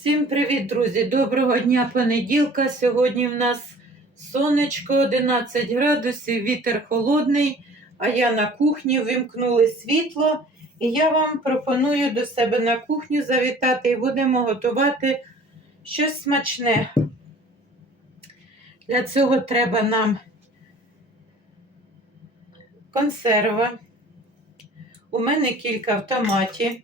Всім привіт, друзі! Доброго дня понеділка. Сьогодні в нас сонечко 11 градусів, вітер холодний, а я на кухні вимкнули світло. І я вам пропоную до себе на кухню завітати і будемо готувати щось смачне. Для цього треба нам консерва. У мене кілька в томаті.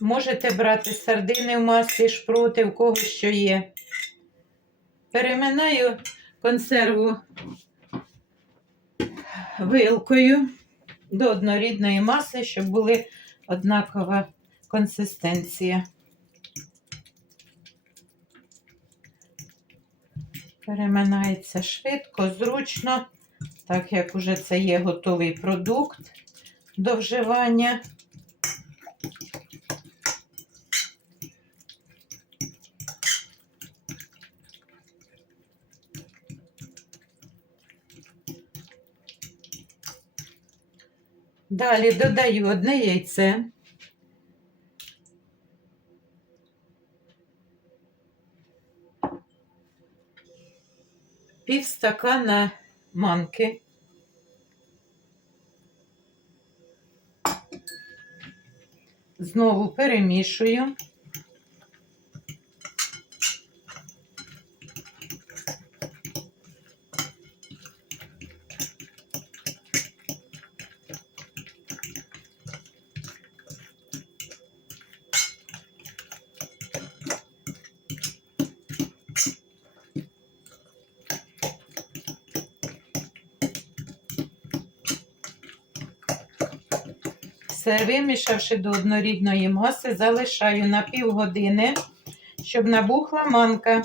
Можете брати сардини в маслі, шпроти, в кого що є. Переминаю консерву вилкою до однорідної маси, щоб були однакова консистенція. Переминається швидко, зручно, так як уже це є готовий продукт до вживання. Далі додаю одне яйце. Пів стакана манки. Знову перемішую. Все вимішавши до однорідної маси, залишаю на півгодини, щоб набухла манка.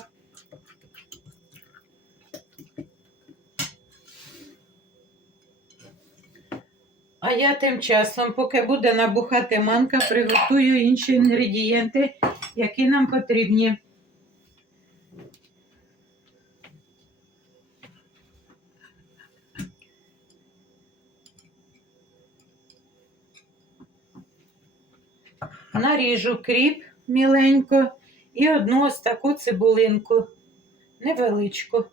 А я тим часом, поки буде набухати манка, приготую інші інгредієнти, які нам потрібні. Наріжу кріп міленько і одну ось таку цибулинку невеличку.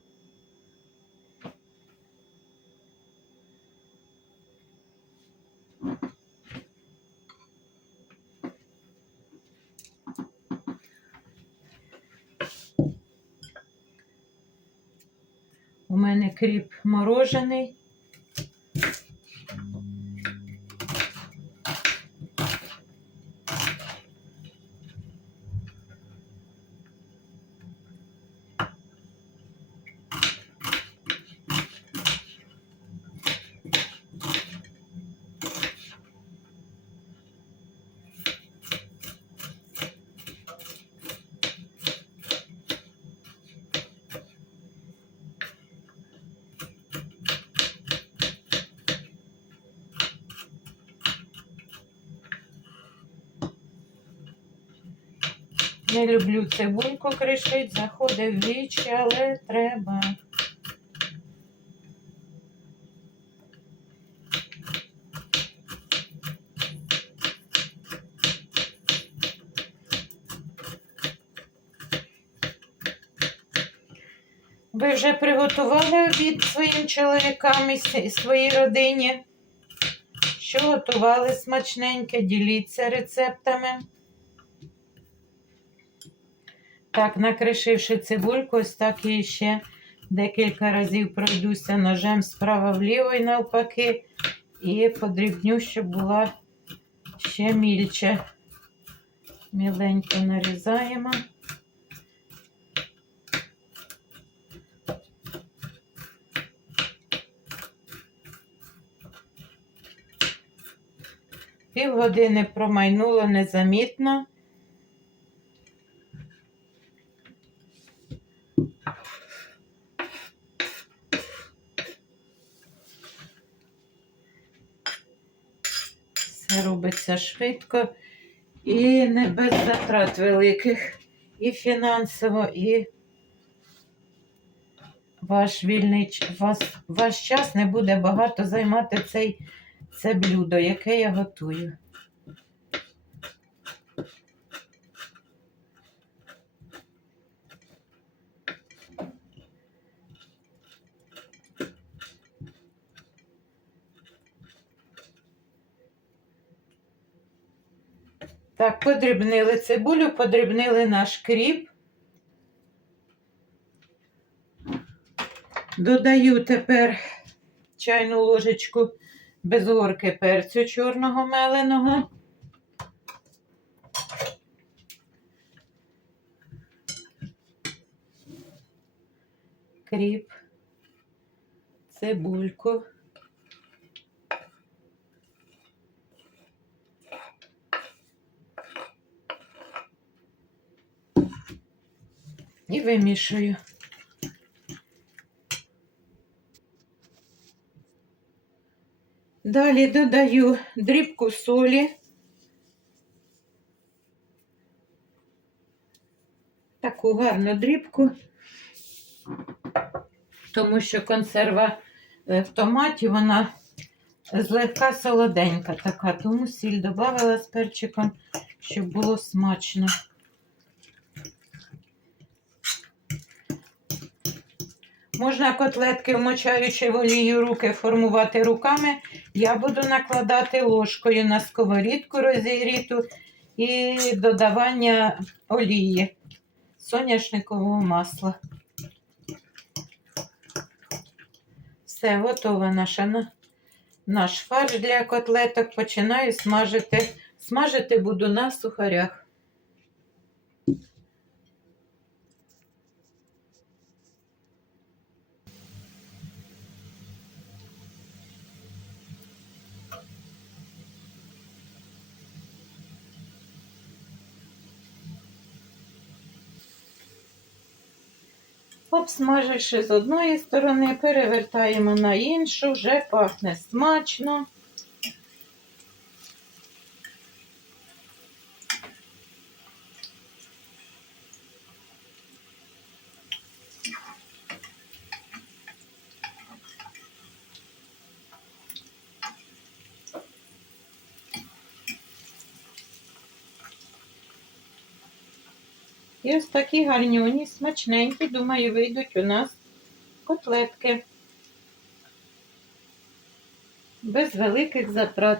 У мене кріп морожений. Не люблю цибульку кришить, заходить в вічі, але треба. Ви вже приготували обід своїм чоловікам і своїй родині? Що готували смачненьке? Діліться рецептами. Так, накришивши цибульку, ось так і ще декілька разів пройдуся ножем справа вліво і навпаки. І подрібню, щоб була ще мільче. Міленько нарізаємо. Півгодини промайнуло незамітно. Робиться швидко і не без затрат великих, і фінансово, і ваш вільний вас, ваш час не буде багато займати цей, це блюдо, яке я готую. Так, подрібнили цибулю, подрібнили наш кріп. Додаю тепер чайну ложечку без горки перцю чорного меленого. Кріп, цибульку. І вимішую. Далі додаю дрібку солі. Таку гарну дрібку, тому що консерва е, в томаті вона злегка солоденька така, тому сіль додавала з перчиком, щоб було смачно. Можна котлетки, вмочаючи в олію руки, формувати руками. Я буду накладати ложкою на сковорідку розігріту і додавання олії соняшникового масла. Все, готова наша, наш фарш для котлеток. Починаю смажити. Смажити буду на сухарях. Обсмаживши з одної сторони, перевертаємо на іншу, вже пахне смачно. І ось такі гарнюні, смачненькі, думаю, вийдуть у нас котлетки. Без великих затрат.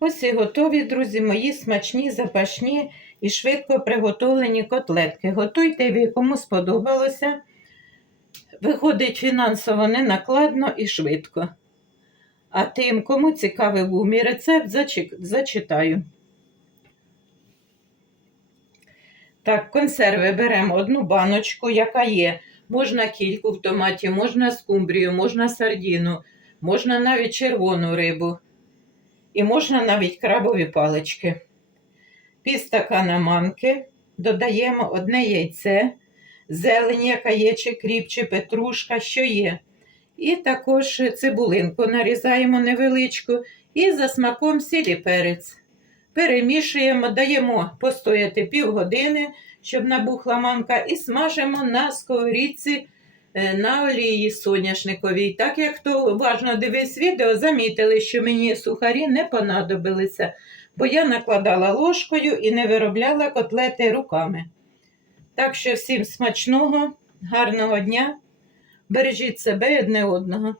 Ось і готові, друзі, мої смачні, запашні і швидко приготовлені котлетки. Готуйте, ви, кому сподобалося. Виходить фінансово ненакладно і швидко. А тим, кому цікавий був мій рецепт, зачитаю. Так, консерви беремо одну баночку, яка є. Можна кільку в томаті, можна скумбрію, можна сардіну, можна навіть червону рибу. І можна навіть крабові палички. Пів стакана манки, додаємо одне яйце, зелень, яка є, чи кріп, чи петрушка, що є. І також цибулинку нарізаємо невеличку і за смаком сіль і перець. Перемішуємо, даємо постояти півгодини, щоб набухла манка, і смажимо на сковорідці е, на олії соняшниковій. Так як хто уважно дивився відео, замітили, що мені сухарі не понадобилися, бо я накладала ложкою і не виробляла котлети руками. Так що всім смачного, гарного дня. Бережіть себе і одне одного.